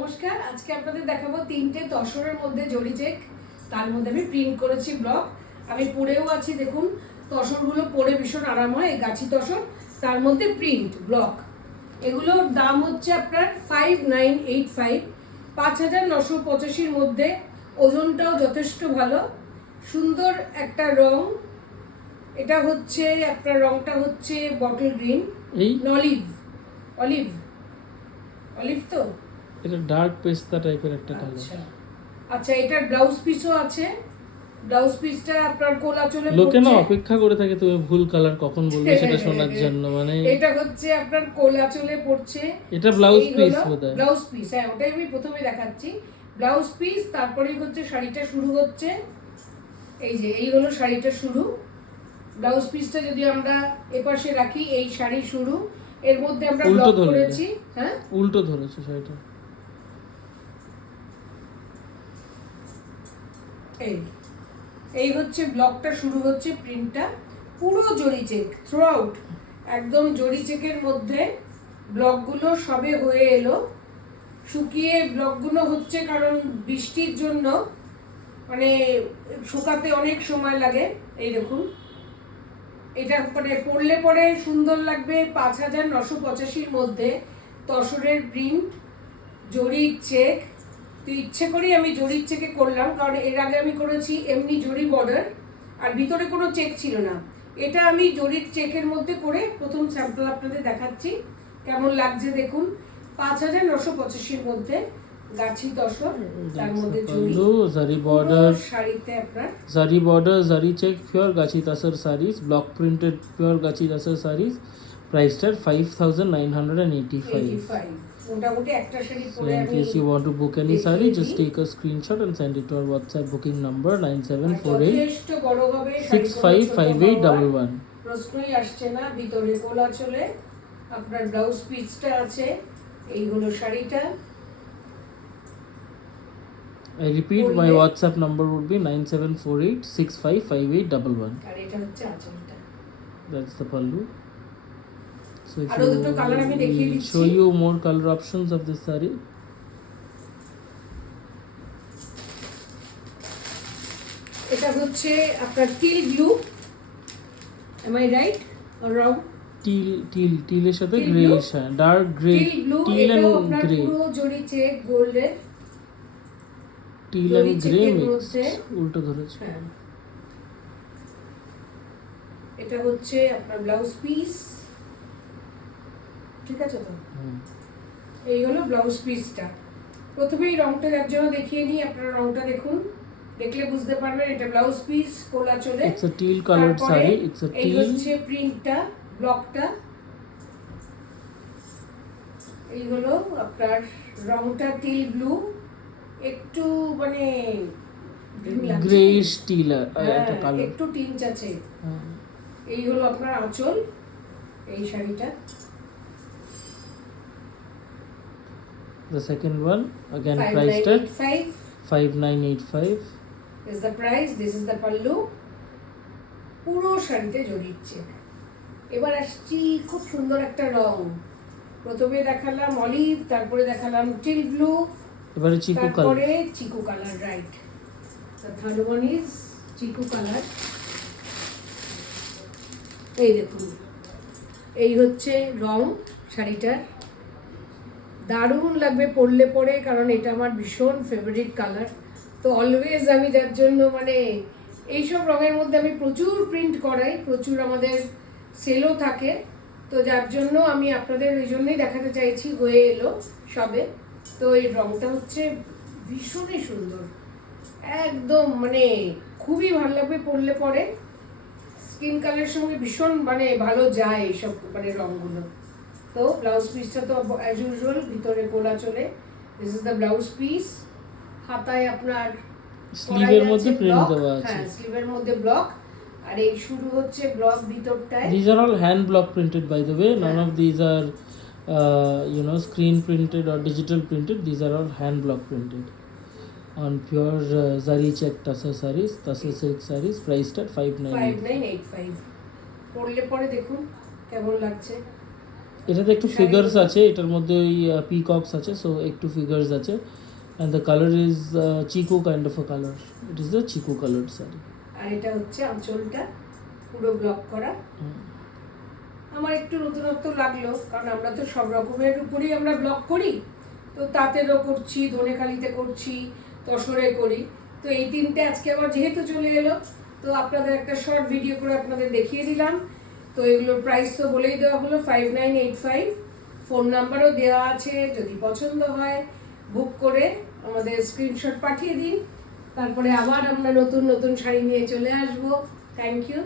নমস্কার, আজকে আপনাদের দেখাবো তিনটে তসরের মধ্যে জরি চেক, তার মধ্যে আমি প্রিন্ট করেছি ব্লক। আমি পরেও আছি, দেখুন তসরগুলো পরে ভীষণ আরাম হয়, এই গাছি তসর, তার মধ্যে প্রিন্ট ব্লক। এগুলোর দাম হচ্ছে আপনার 5985, 5985-র মধ্যে। ওজনটাও যথেষ্ট ভালো, সুন্দর একটা রং। এটা হচ্ছে আপনার রংটা হচ্ছে bottle green, olive olive olive তো এটা ডার্ক পেস্তা টাইপের একটা কালার। আচ্ছা, এটার ব্লাউজ পিসও আছে। ব্লাউজ পিসটা আপনার কোলা চলে লোকে না অপেক্ষা করে থাকে তুমি ভুল কালার কখন বলবে সেটা শোনার জন্য। মানে এটা হচ্ছে আপনার কোলা চলে পড়ছে, এটা ব্লাউজ পিস বোধহয়। ব্লাউজ পিস, হ্যাঁ ওটাই আমি প্রথমে দেখাচ্ছি। ব্লাউজ পিস, তারপরেই হচ্ছে শাড়িটা শুরু হচ্ছে। এই যে এই হলো শাড়িটা শুরু। ব্লাউজ পিসটা যদি আমরা এপাশে রাখি, এই শাড়ি শুরু, এর মধ্যে আমরা ব্লক করেছি। হ্যাঁ, উল্টো ধরেছে শাড়িটা। এই হচ্ছে ব্লকটা শুরু হচ্ছে, প্রিন্টটা পুরো জরি চেক থ্রু আউট, একদম জরি চেকের মধ্যে ব্লকগুলো সবে হয়ে এলো। শুকিয়ে ব্লকগুলো হচ্ছে কারণ বৃষ্টির জন্য মানে শুকাতে অনেক সময় লাগে। এই দেখুন, এটা মানে পরলে পরে সুন্দর লাগবে। 5985-র মধ্যে তসরের প্রিন্ট, জরির চেক। তো ইচ্ছে করেই আমি জরির চেকে করলাম, কারণ এর আগে আমি করেছি এমনি জরি বর্ডার, আর ভিতরে কোনো চেক ছিল না। এটা আমি জরির চেকের মধ্যে করে প্রথম স্যাম্পল আপনাদের দেখাচ্ছি, কেমন লাগছে দেখুন। 5985-র মধ্যে গাছি তসর, তার মধ্যে জারি বর্ডার, শাড়িতে আপনার জারি বর্ডার, জারি চেক, পিওর গাছি তসর সারিস, ব্লক প্রিন্টেড পিওর গাছি তসর সারিস, প্রাইসটা 5985। মোটামুটি একটা শাড়ি পরে in case you want to book any saree, just take a screenshot and send it to our WhatsApp booking number 9748655811. প্রশ্নই আসছে না। ভিতরে কোলা চলে, আপনার ব্লাউজ পিসটা আছে। এই হলো শাড়িটা। I repeat, my WhatsApp number would be 9748655811. আর এটা হচ্ছে আঁচলটা। That's the pallu. So if আরো দুটো কালার আমি দেখিয়ে you দিচ্ছি। show you more color options of this saree. এটা হচ্ছে আপনার teal blue, am I right or wrong? teal এর সাথে greyish, dark grey, teal and grey, পুরো জরি চেক গোল্ডের, teal and grey mixed, উল্টো ধরেছে। এটা হচ্ছে আপনার ব্লাউজ পিস, ঠিক আছে তো? এই হলো ব্লাউজ পিসটা। প্রথমেই রংটা যার জন্য দেখিয়ে নিই, আপনারা রংটা দেখুন, দেখলে বুঝতে পারবেন। এটা ব্লাউজ পিস, কোলা চলে, it's a teal colored saree, it's a এই teal, হচ্ছে প্রিন্টটা, ব্লকটা। এই হলো আপনার রংটা টিল ব্লু, একটু মানে গ্রেইশ টিল একটা কালার, একটু টিঞ্চ আছে। এই হলো আপনার আঁচল, এই শাড়িটা। The second one again priced at 5985 is the price. This is the pallu. পুরো শাড়িতে জড়িয়ে চেক। এবার আসছি খুব সুন্দর একটা রং। প্রথমে দেখালাম অলিভ, তারপরে দেখালাম টিল ব্লু, এবারে চিকু কালার, তারপরে চিকু colour, right. The third one is chikoo colour. এই দেখুন, এই হচ্ছে রং শাড়িটার। দারুণ লাগবে পরলে পরে, কারণ এটা আমার ভীষণ ফেভারিট কালার। তো অলওয়েজ আমি যার জন্য মানে এইসব রঙের মধ্যে আমি প্রচুর প্রিন্ট করাই, প্রচুর আমাদের সেলও থাকে। তো যার জন্য আমি আপনাদের ওই জন্যই দেখাতে চাইছি, হয়ে এলো সবে। তো এই রংটা হচ্ছে ভীষণই সুন্দর, একদম মানে খুবই ভালো লাগবে পরলে পরে। স্কিন কালারের সঙ্গে ভীষণ মানে ভালো যায় এইসব মানে রঙগুলো। তো ব্লাউজ পিসটা তো অ্যাজ ইউজুয়াল ভিতরে গোলা চলে, this is the blouse piece. হাতায় আপনার স্লিভের মধ্যে প্রিন্ট দেওয়া আছে, হ্যাঁ স্লিভের মধ্যে ব্লক, আর এই শুরু হচ্ছে block ভিতরটায়। These are all hand block printed, by the way. None of these are screen printed or digital printed. These are all hand block printed on pure zari check tassar sarees, tassar silk sarees, priced at 5985. পরলে পরে দেখুন কেমন লাগছে। এটাতে একটু figures আছে, এটার মধ্যে ওই পিকক্স আছে, সো একটু ফিগার্স আছে, and the colour is chikoo kind of a colour, it is the chikoo coloured sari. আর এটা হচ্ছে আঁচলটা পুরো ব্লক করা। আমার একটু নতুনত্ব লাগলো, কারণ আমরা তো সব রকমের উপরেই আমরা ব্লগ করি, তো তাঁতেরও করছি, ধনেখালিতে করছি, তসরে করি। তো এই তিনটে আজকে আবার যেহেতু চলে এলো, তো আপনাদের একটা শর্ট ভিডিও করে আপনাদের দেখিয়ে দিলাম। তো এগুলোর প্রাইস তো বলেই দেওয়া হলো 5985, ফোন নাম্বারও দেওয়া আছে, যদি পছন্দ হয় বুক করে আমাদের স্ক্রিনশট পাঠিয়ে দিন। তারপরে আবার আমরা নতুন নতুন শাড়ি নিয়ে চলে আসবো। Thank you.